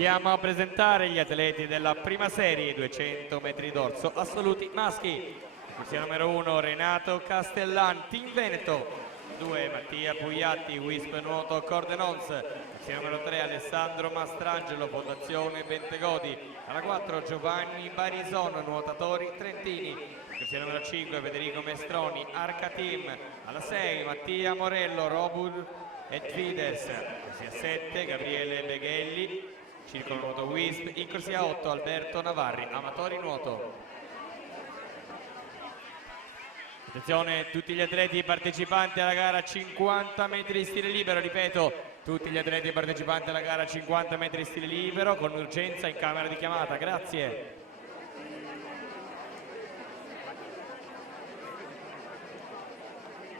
Andiamo a presentare gli atleti della prima serie, 200 metri d'orso assoluti maschi. Corsia numero 1 Renato Castellan, Team Veneto. 2 Mattia Pugliatti, Wisp Nuoto Cordenons. Corsia numero 3 Alessandro Mastrangelo, Fondazione Bentegodi. Alla 4 Giovanni Barison, Nuotatori Trentini. Corsia numero 5 Federico Mestroni, Arca Team. Alla 6 Mattia Morello, Robur et Fides. Corsia 7 Gabriele Beghelli, Circolo Nuoto Wisp. In corsia 8 Alberto Navarri, Amatori Nuoto. Attenzione, tutti gli atleti partecipanti alla gara 50 metri stile libero, ripeto, tutti gli atleti partecipanti alla gara 50 metri stile libero con urgenza in camera di chiamata, grazie.